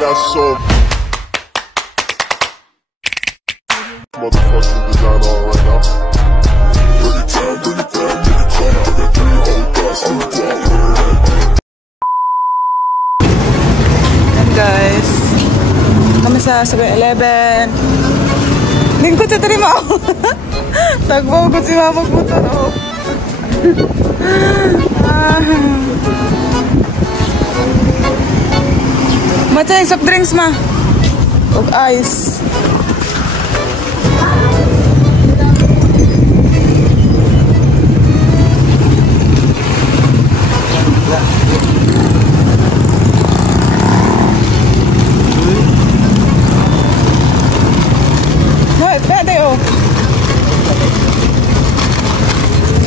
got some motherfucking design on right now. Bring it down, bring it down, bring it down. I got 3 old guys on the block. And guys, kami sa 7-Eleven. Lingkod sa tarima. Tagbaw ko si mama puto. Macay, soft drinks ma. Og ice.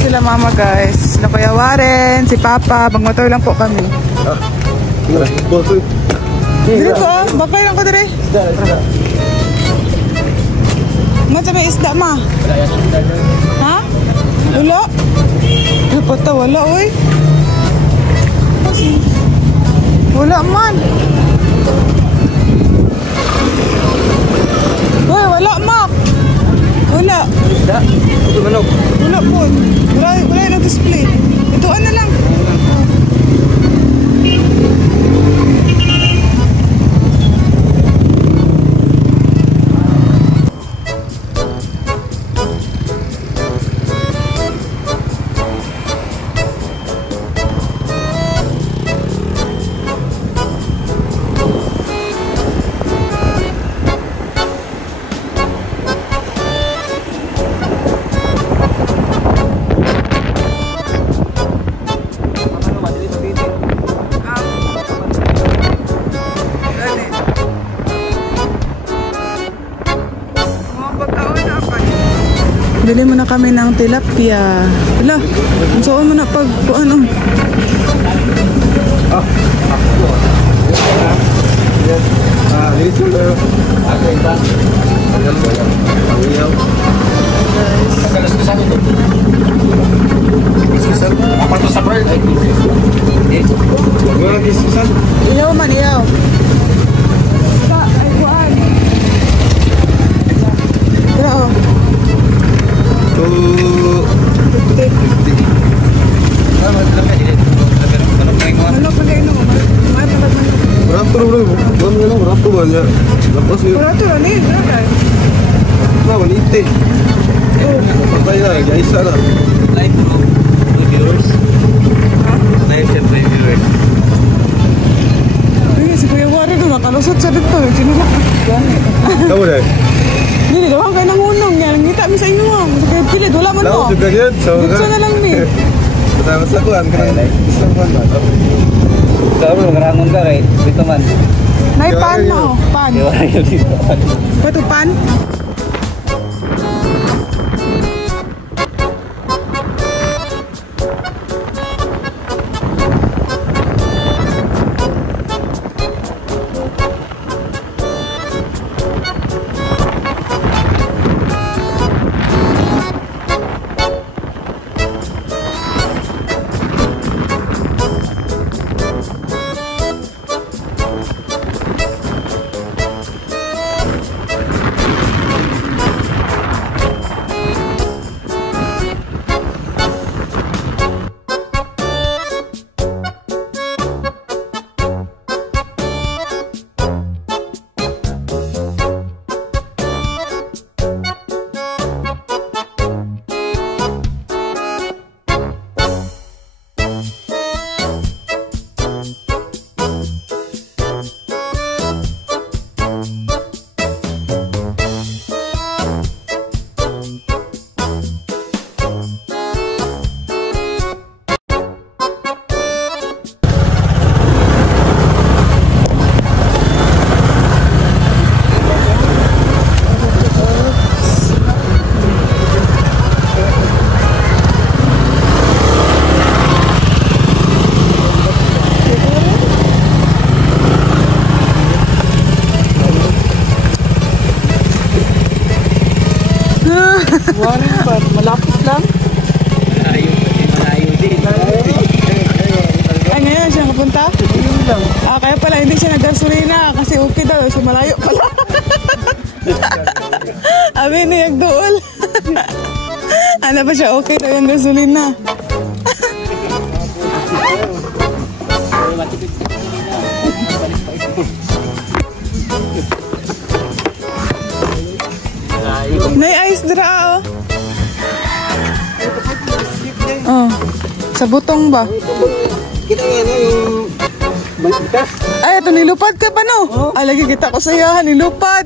Sila mama guys, sila Kuya Warren, si Papa, magmotor lang po kami. Dito ah, bakay lang ko dire. Mata may isda ma. Ha? Wala? Napata wala oy. Wala man. Uy, wala mak. Wala. Isda? Ito manok? Wala po. Wala yung display. Ituan na lang. Bili mo na kami ng tilapia. Wala, saan mo na pag ano? Iyaw man, iyaw. Ay, kuan. Wala oh. Si Kuya Warren na makalusot sa dito. Kamu deh? Hindi, doon kayo nangunong yan. Ngita mi sa inuang. Kaya pilid, wala man mo. Sudah yun. Dito na lang mi. Pertama sakuan kan. Isang man. Sabi mo, marangon ka right? Dito man. May pan mo. Pan. Pato pan? Warren ba? Malapit lang? Malayo din. Ay, ngayon siya kapunta? Ayun lang. Kaya pala hindi siya naggasolina kasi okay daw. So malayo pala. Abi niyag dool. Ano ba siya? Okay daw yung gasolina. May ice dra oh. Sa butong ba? Kita nga na yung mantika. Ay, ito nilupad ka pa no? Ay, lagi kita ko sa iyahan, nilupad.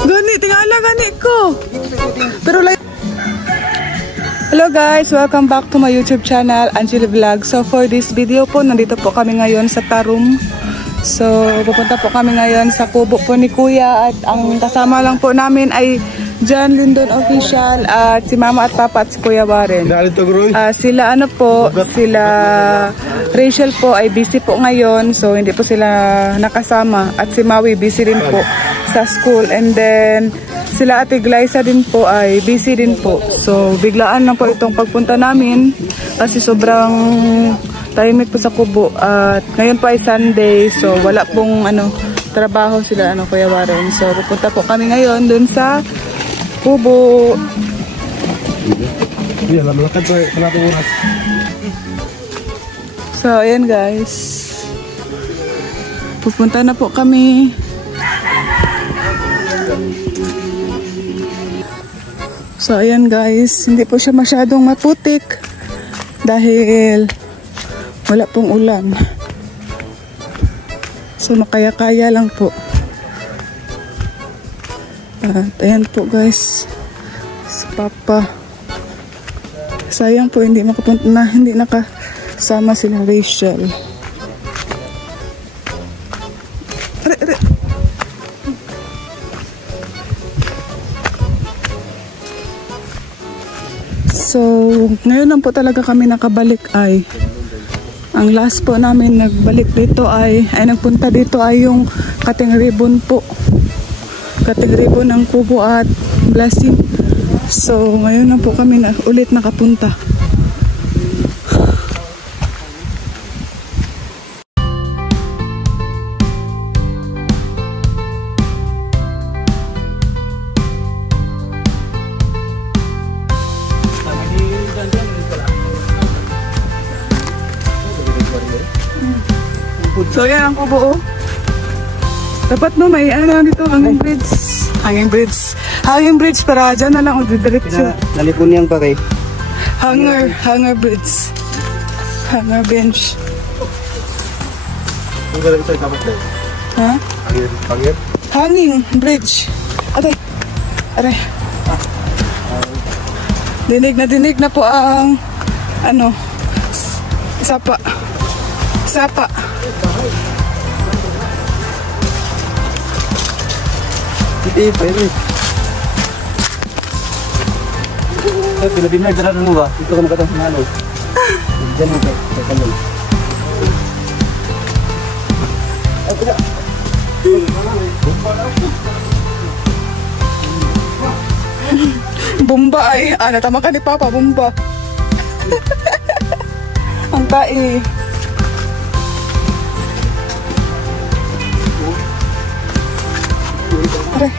Gani, tingala gani ko. Pero like... Hello guys, welcome back to my YouTube channel, Angeli Vlog. So for this video po, nandito po kami ngayon sa Tarum. So pupunta po kami ngayon sa kubo po ni Kuya at ang kasama lang po namin ay John Lindon Official at si Mama at Papa at si Kuya Warren. Sila ano po, sila Rachel po ay busy po ngayon, so hindi po sila nakasama at si Maui busy din po sa school, and then sila Ate Glyza din po ay busy din po. So biglaan lang po itong pagpunta namin kasi sobrang tahimik po sa kubo at ngayon po ay Sunday, so wala pong trabaho sila Kuya Warren. So pupunta po kami ngayon dun sa kubo. So ayan guys, pupunta na po kami. So ayan guys, hindi po siya masyadong maputik dahil wala pong ulan. So makaya-kaya lang po. At ayan po guys, si Papa. Sayang po hindi makapunta na, hindi nakasama sila Rachel. So, ngayon lang po talaga kami nakabalik ay ang last po namin nagbalik dito ay nagpunta dito ay yung cutting ribbon po. Cutting ribbon ng kubo at blessing. So, ngayon lang po kami ulit nakapunta. So yan ang kubo. Dapat no may dito hanging bridge. Hanging bridge para dyan na lang diretso. Nalipon niyang pare. Hanger bridge. Hanger bench. Ha? Hanging bridge. Aray. Dinig na po ang sapa. Pinabimay ka na ba? Ito ka nakatang sinalo. Diyan mo ka. Bumba ay, natama ka ni Papa, bumba. Ang tai. Aray.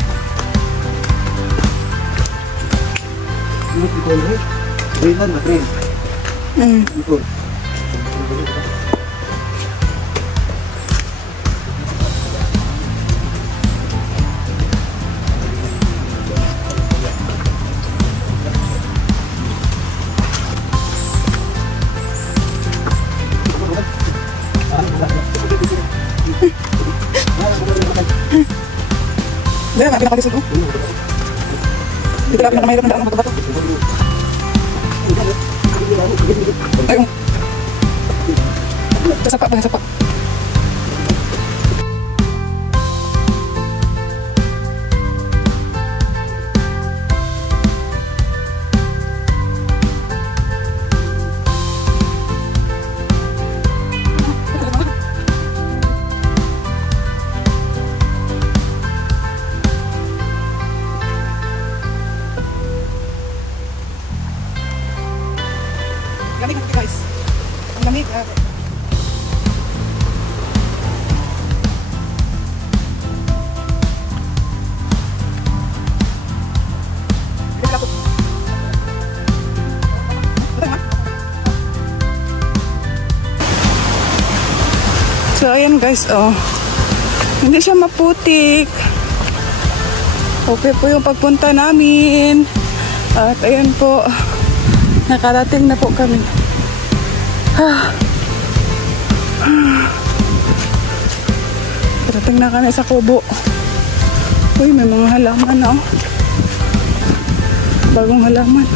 Dahil natin nakalisod mo. Dito natin nakamahirap ng daan ng magkabato. Ayun. Sapa. Lamig guys. Ang lamig. So, ayan guys, oh. Hindi siya maputik. Okay po yung pagpunta namin. At ayan po, nakarating na po kami. Parating na kami sa kubo. Uy, may mga halaman na, oh. Bagong halaman.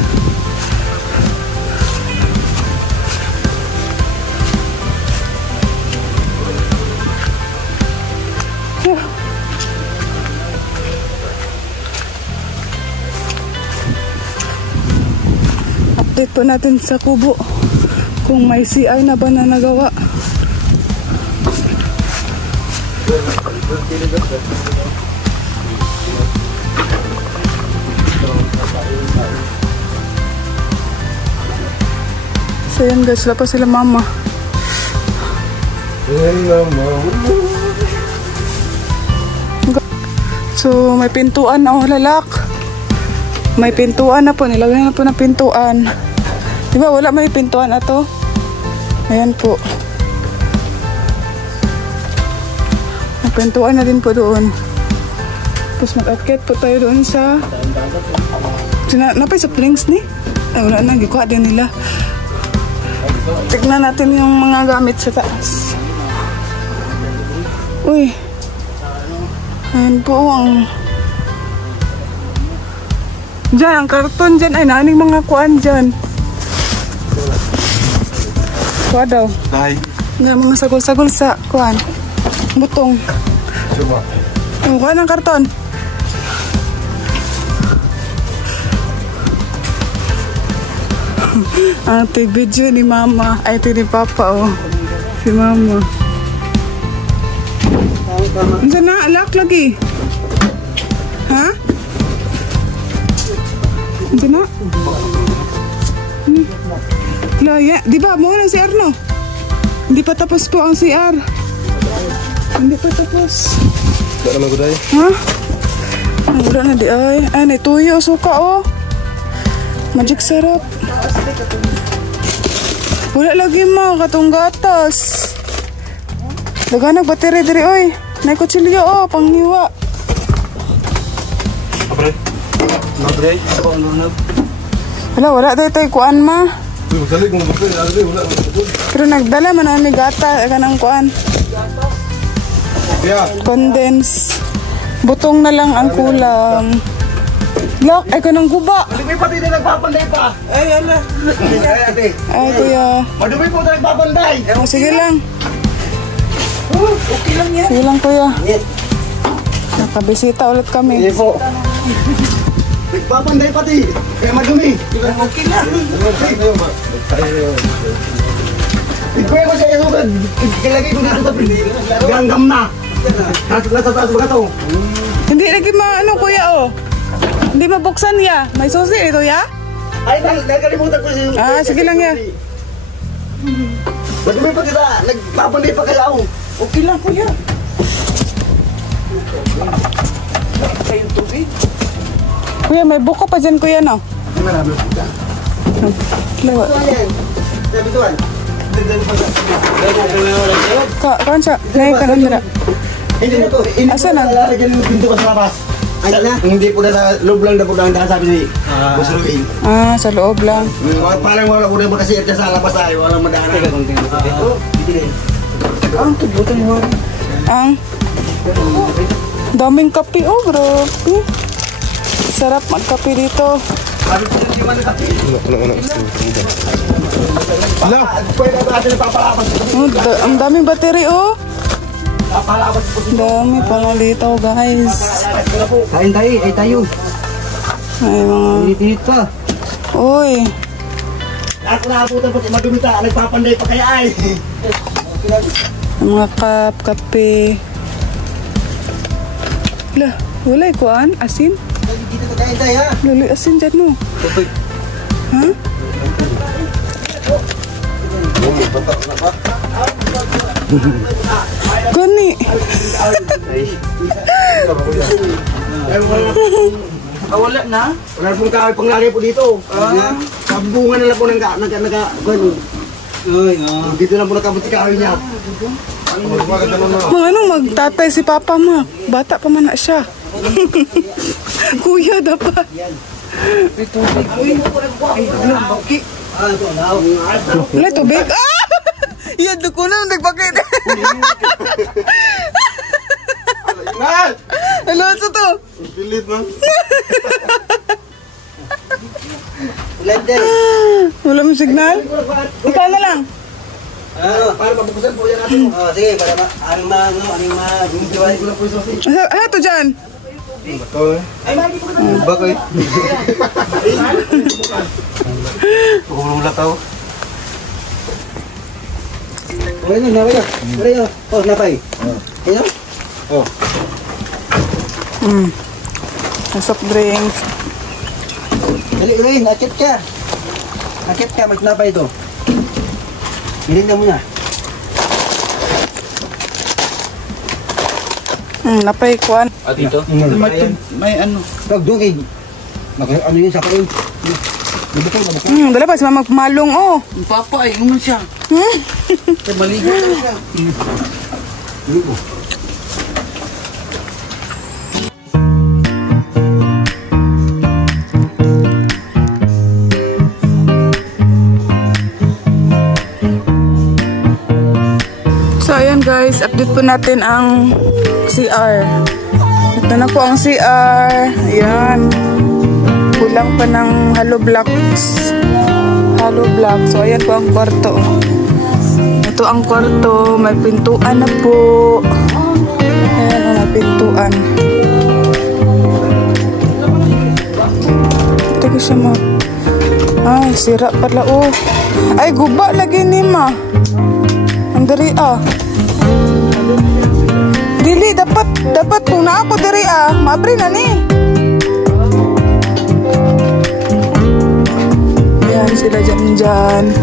Update po natin sa kubo kung may CR na ba na nagawa. So yan guys, wala pa sila mama. So may pintuan na, oh, lalak. May pintuan na po, nilagay na po na pintuan. Diba wala may pintuan na to? Ayan po. May pintuan na din po doon. Tapos mag-akit po tayo doon sa... Napay sa planks ni? Ay, wala na, gikuha din nila. Tignan natin yung mga gamit sa taas. Uy. Ayan po ang... Diyan, ang karton dyan. Ay, naaning mga kuan dyan. Kuha daw. Hi. Nga, mga sagol-sagol sa kuan. Butong. Coba. Ang kuha ng karton. Ate, video ni mama. Ay, ito ni papa, oh. Si mama. Diyan na, alak lagi. Ha? Diyan na. Laya, di ba? Mo ng CR, no? Hindi pa tapos po ang CR. Hindi pa tapos. Tidak naman ko dahil. Ha? Wala na di ay. Ay, naituyo, suka, oh. Magic syrup. Wala lagi mo, katong gatas. Daganag bateri diri, oy. Nay kutsilyo, oh, panghiwa. Abre. Abre. Apa ang lunag? Wala tayo kuan ma. Magsalig mo naman ko. Wala. Pero nagdala man ang gata, kanang kuan. Yeah. Condense. Butong na lang ang kulang. Lock, ay kanang guba. Madumi pati na nagpapanday pa. Ay, ala. Ay, kuya. Madumi po na nagpapanday. Oh, sige lang. Okay lang yan. Sige lang, kuya. Nakabisita ulit kami. Hindi po. Nagpapanday pati. Kaya madumi. Okay lang. Ikuya ko siya yung kilagay ko dito sa ganggam na. Nasa taas ba ito? Hindi lagi ano, kuya, oh. Hindi mabuksan ya. May susi ito ya. Ay, nagkalimutan ko yung... Ah, sige lang ya. Madumi pa kita. Nagpapanday pa kaya ako. Okay lang, kuya. Kayong tubig. Kuya, may buko pa dyan, kuya, no? Marami po ka. Lawa. Sabi tuan. Kuan siya. Ngayon ka nandira. Hindi na to. Asa na? Lalagyan yung pinto ko sa labas. Ay na? Hindi po na sa loob lang na po na sabi ni Boss Louie. Ah, sa loob lang. Parang wala po na mo kasi sa labas tayo. Walang madaanan. Ang tubutan mo. Ang daming kape, oh, bro. Sarap magkape dito. Wala. Pwede natin napapalapas. Ang daming battery, oh. Napapalapas po. Dami pala dito, guys. Kain tayo. Ay tayo. Ay, mga... Pinit pa. Uy. Ako nakabutan po. Madumita. Nagpapanday pa kaya ay. Mga cup, kape. Lah, walay kuan, asin. Dito ka kain tayo ha. Luli asin dyan mo. Ha? Gani. Wala na? Wala pong kahoy panglagay po dito. Kabungan na lang po ng nagka... Dito lang po nakabuti kahoy niya. Mga ano, magtatay si Papa ma. Bata pa man na siya. Kuya dapat. Wala tubig. Ah! Yan, duko na nagpakit. Hello, sa to? Pilit na. Wala mo signal? Ikaw na lang. Para mabukusan po yan natin. Sige, para aning ma-diwali ko lang po yung sosi. Ano to dyan? Bato eh. Bakit? Ulo tao. Wala yun, wala yun. Wala yun. Oh, napay. Ayun? Oh. Soft drinks. Dali, nakit ka. Nakit ka, mas napay ito. Mirin na muna. Napay kuan. At ito? May ano. Doon kay. Ano yun sa kain? Mabukay. Dala pa si Mama Malong, oh. Yung papa ay, uman siya. Maligo na siya. Maligo. So ayan guys, update po natin ang CR. Ito na po ang CR. Ayan. Kulang pa ng hollow blocks. Hollow block. So ayan po ang kwarto. Ito ang kwarto. May pintuan na po. Ayan o, may pintuan. Ito ko siya ay, sira pala oh. Ay, guba lagi ni ma. Dari Dili dapat kung na ako dari maabri na ni. Yan sila dyan.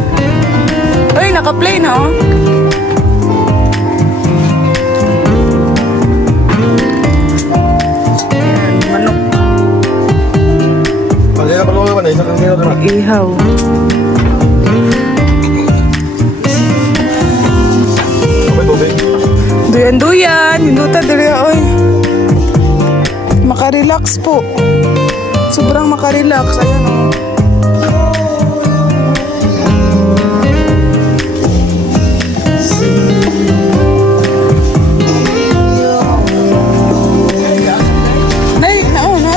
Ay, naka-play na oh. Yan, manok. Pagkaya pa naman naman, isang kanina naman. Ihaw. Duyan, hinduta diri oy. Makarelax po. Sobrang makarelax. Ayan oh.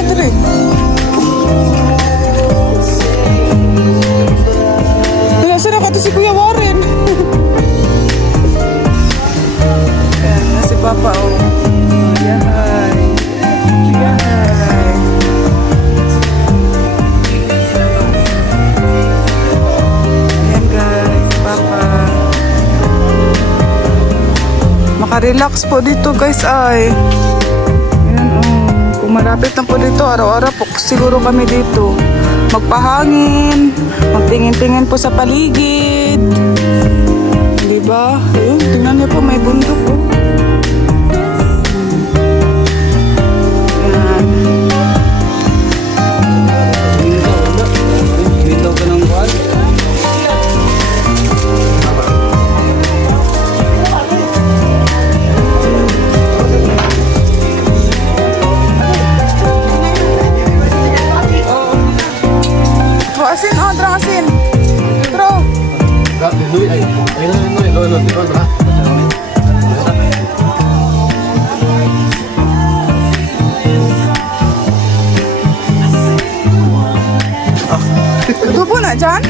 Diri. Nasa na ka to si Kuya Warren. Papa oh. Yahay. Yahay. Ayan guys, Papa. Makarelax po dito guys ay. Ayan oh. Kung malapit na po dito, araw-araw po siguro kami dito. Magpahangin, magtingin-tingin po sa paligid. Diba? Ayun, tingnan niyo po, may bundok oh. Tubo na dyan?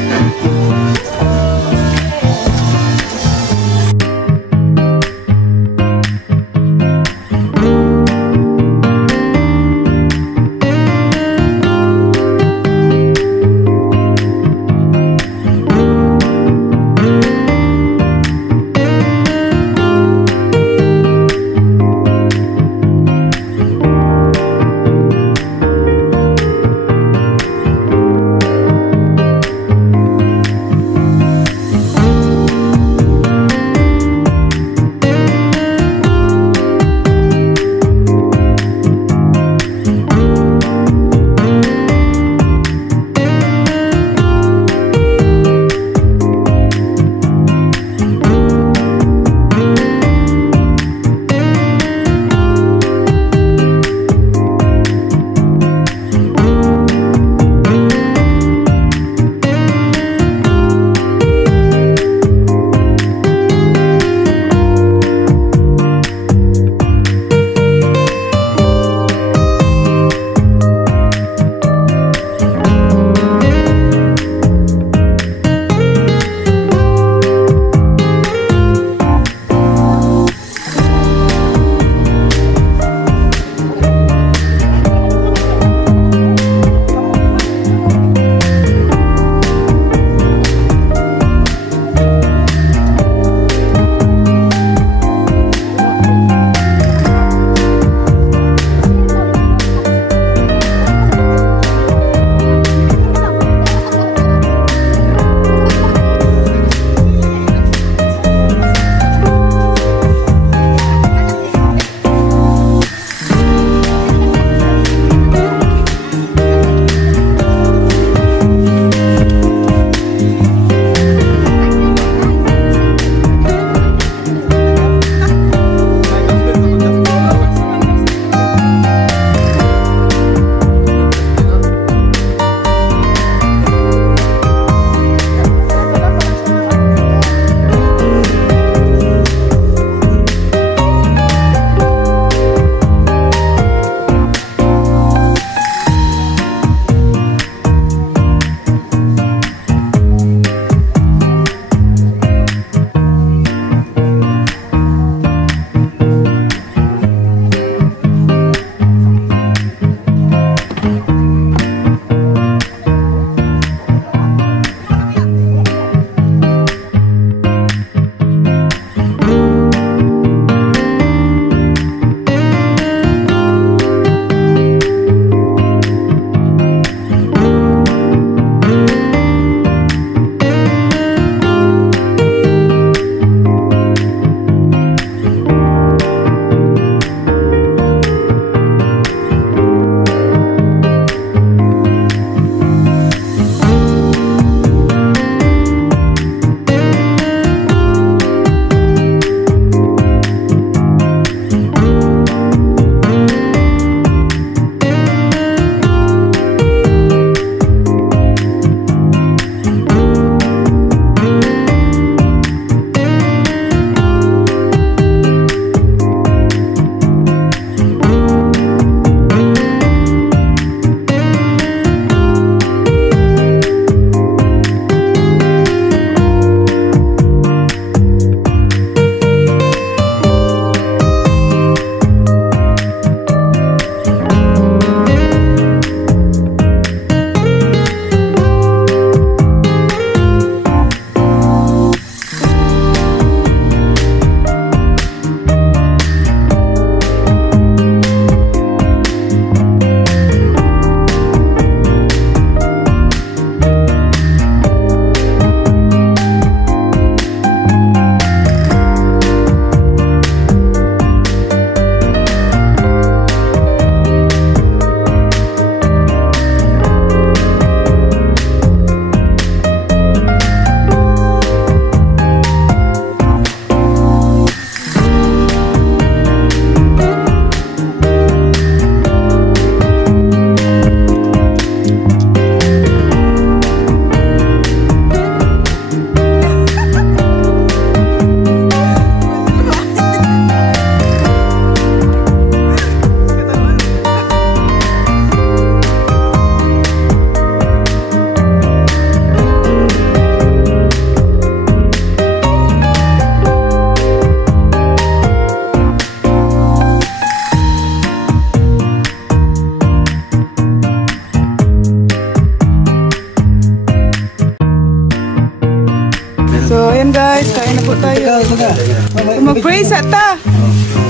kayo. Mag-pray sa ta.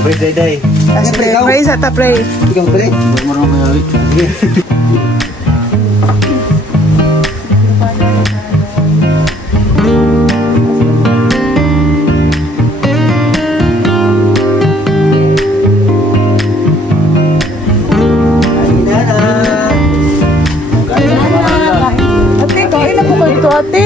Pray, day. Pray sa ta, pray. Ikaw, pray. Marunong mayawi. Ate, kain na po kayo dito, ate.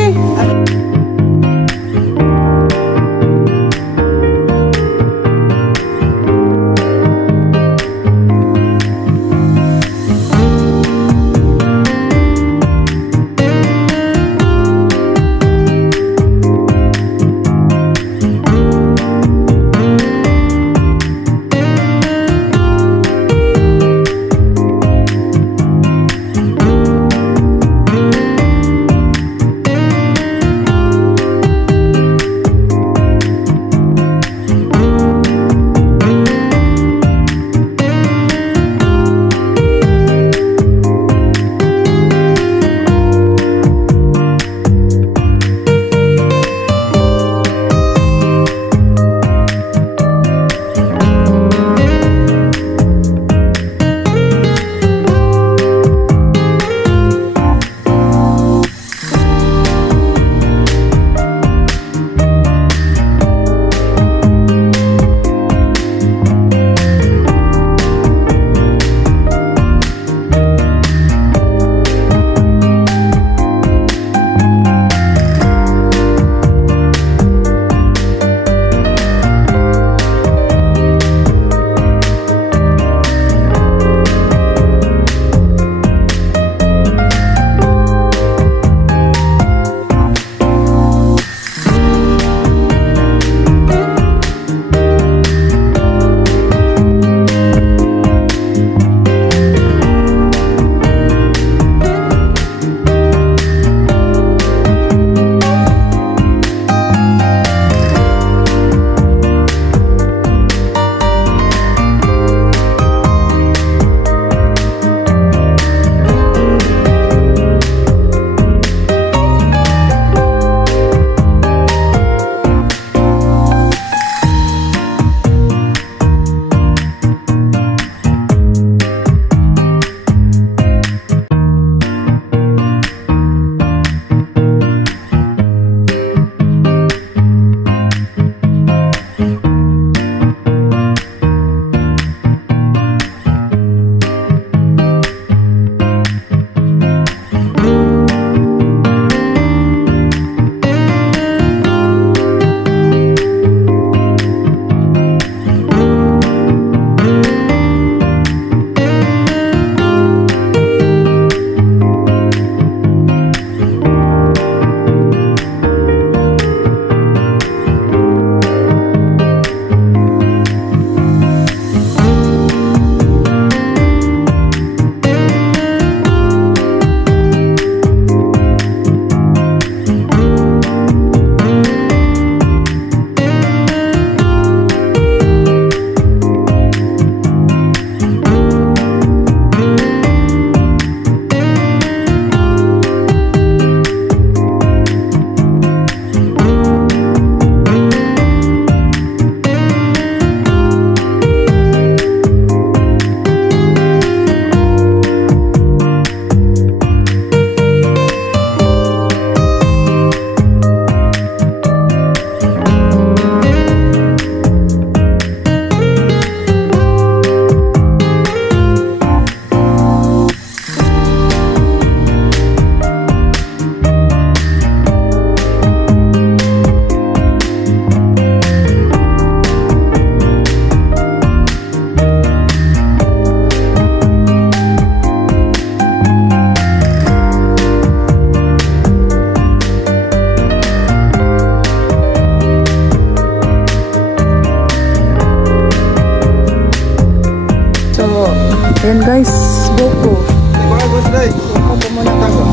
Ayan guys, buko. Buko po muna tayo.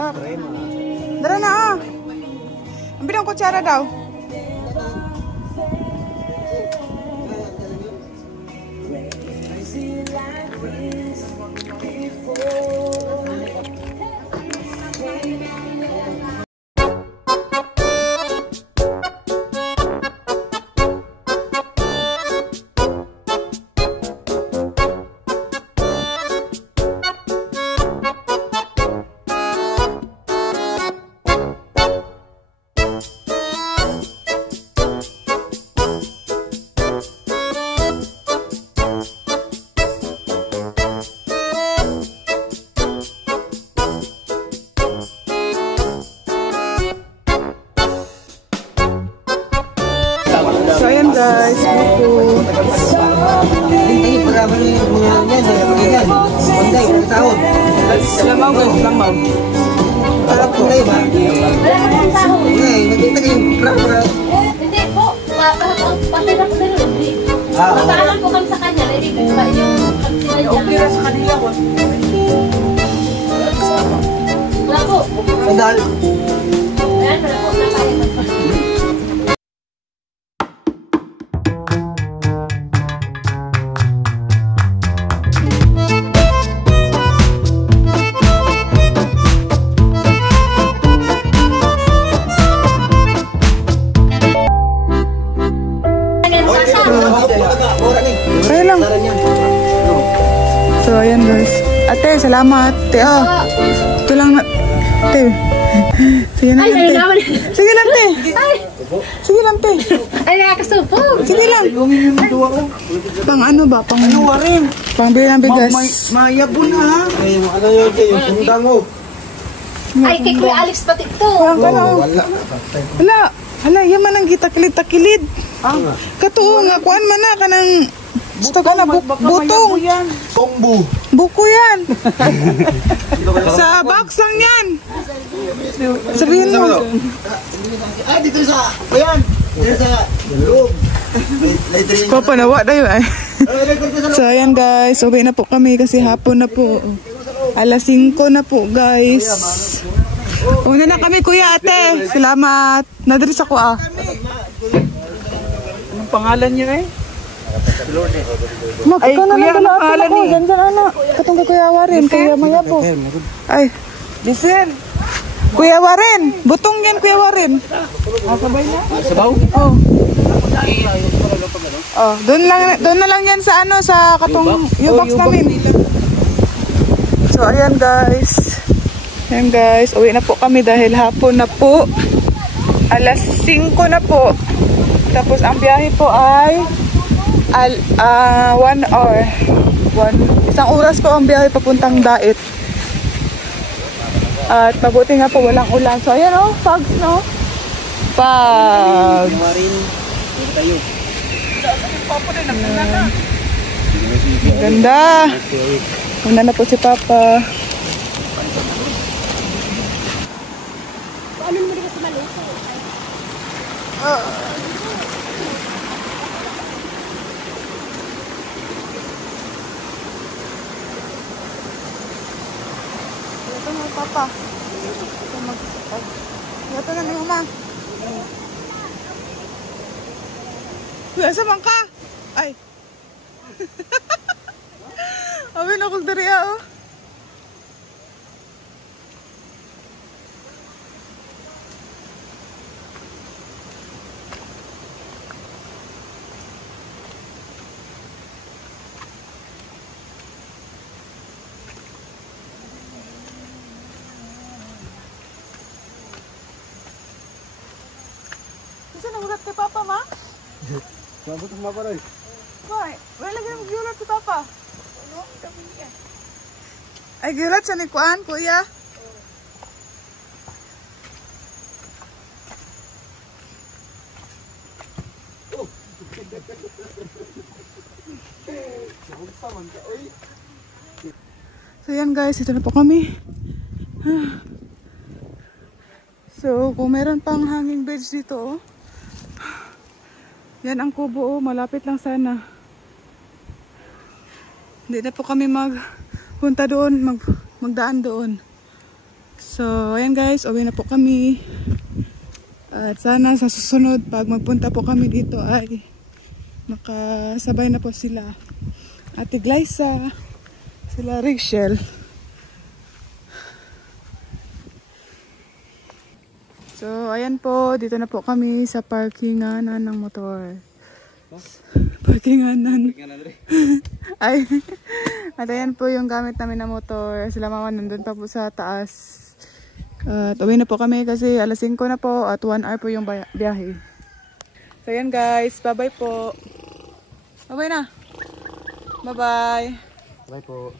Dara na ah. Ambil ang kutsara daw. So ayan guys, buko. Hindi pagkaman yung mga yan, sa pagkagan. Panday, ang taon. Lamaw guys, lamaw. Para kulay ba? Wala ka pang tahon. Ngayon, magkita kayong pra. Hindi po. Patay na po na yun. Ah, Magpaalam po kami sa kanya. Naibigay ba yung pagsinadya? Sa kanila ko. Wala po. Sandal. Ayan, wala po. Nakaya pa. Kaya lang. So ayan guys. Ate, salamat. Te, oh. Ito lang na. Te. Sige na Ay, lang, te. naman. Sige lang, te. Ay, Sige lang, te. ay, nakakasupog. Sige lang. Pang ano ba? Pang Waring. pang bili ng bigas. Mayabon ha. Ay, ano yun dyan, yung sundang mo. Ay, kay Kuya Alex pati ito. Parang ano? Wala. Hala. Hala, yaman ang gitakilid-takilid. Katuo nga, kuan man na ka ng gusto ka na butong. Kombo. Buko yan. Sa box lang yan. Sabihin mo. Ay, dito sa, ayan. Dito sa loob. Light Papanawa na yun ay. So ayan guys, uwi na po kami kasi hapon na po. Alas 5 na po guys. Una na kami kuya ate. Salamat. Nadris ako ah. Anong pangalan niya eh? Mak, ikaw na lang dala ate ako. Ganyan anak. Katong kay Kuya Warin. Kuya Maya po. Ay. Listen! Kuya Warin. Butong yan Kuya Warin. Sabay na? Sabaw? Oh. Oh, doon na lang yan sa ano sa katong U-box namin. So ayan guys. Ayan guys, uwi na po kami dahil hapon na po. Alas 5 na po. Tapos ang biyahe po ay 1 hour. Isang oras po ang biyahe papuntang Dait. At mabuti nga po walang ulan. So ayan oh, fogs no. Fogs. Ganda. Una na po si Papa. Ito na Papa. Ito na ni Mama. Kuya, saan ka? Ay. Awin ako dari oh. Saan nagulat kay Papa, ma? Sabot mo pa rin. Why? Wala lagi ang gulat si Papa. Ay, gulat sa nikuan, kuya. So yan guys, ito na po kami. So kung meron pang hanging bridge dito oh. Yan ang kubo oh, malapit lang sana. Hindi na po kami magpunta doon, magdaan doon. So, ayan guys, uwi na po kami. At sana sa susunod, pag magpunta po kami dito ay makasabay na po sila Ate Glyza, sila Rachel. So, ayan po, dito na po kami sa parkinganan ng motor. Parkinganan. Ay, at ayan po yung gamit namin na motor. Sila mama nandun pa po sa taas. At uwi na po kami kasi alas 5 na po at 1 hour po yung biyahe. So ayan guys, bye bye po. Bye bye na. Bye bye. Bye po.